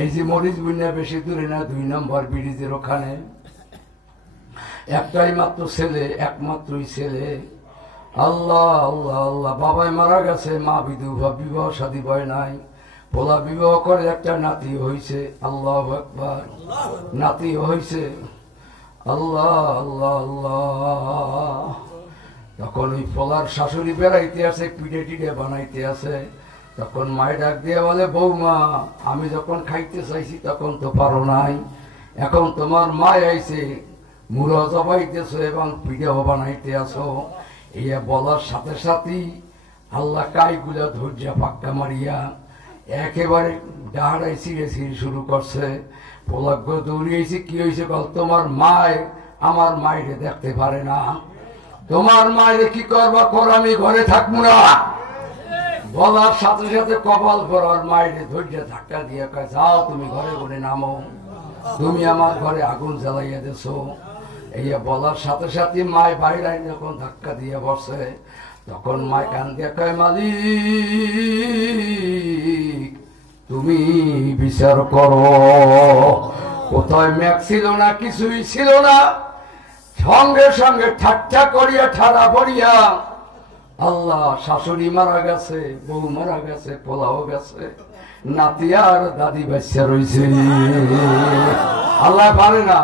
এই যে মরিচ বুনিয়া বেশি দূরে না, 2 নম্বর ব্রিজের ওখানে একটাই মাত্র ছেলে, একমাত্রই ছেলে। আল্লাহ আল্লাহ আল্লাহ, বাবাই মারা গেছে, মা বিধবা, বিবাহ শাদী হয় নাই, পোলা বিবাহ করে একটা নাতি হয়েছে। আল্লাহু আকবার, নাতি হয়েছে। আল্লাহ আল্লাহ আল্লাহ। তখন ওই পোলার শাশুড়ি বেড়াইতে আছে, পিঠে টিঠে বানাইতে আছে। তখন মায়ের ডাক দিয়ে বলে, বৌমা আমি যখন খাইতে চাইছি তখন তো পারো নাই, এখন তোমার মা আইছে, মুড়ো জবাইতেছো এবং পিঠেও বানাইতে আসো। এই বলার সাথে সাথেই আল্লাহ কাইগুলা ধৈর্য পাক্কা মারিয়া একেবারে ডাহারাই ছিঁড়ে ছিঁড়ে শুরু করছে। পোলাগ্য দৌড়িয়েছি, কি হয়েছে বল, তোমার মায় আমার মায়েরে দেখতে পারে না, তোমার মায়ের কি করবা কর, আমি ঘরে থাকবো না। বলার সাথে সাথে কপাল পরার মায়ের ধৈর্য ধাক্কা দিয়ে কয়, যাও তুমি ঘরে ঘরে নামো, তুমি আমার ঘরে আগুন জ্বালাইয়া দেছো। এই বলার সাথে সাথে মায় বাইরে যখন ধাক্কা দিয়ে বসে, তখন মায় কান দিয়ে কয়, মালিক তুমি বিচার করো, কোথায় মেঘ ছিল না, কিছুই ছিল না। সঙ্গে সঙ্গে ঠাট্টা করিয়া ঠাড়া পড়িয়া আল্লাহ শাশুড়ি মারা গেছে, বউ মারা গেছে, পোলাও গেছে, নাতি আর দাদি বাচ্চা রয়েছে। আল্লাহ পারে না।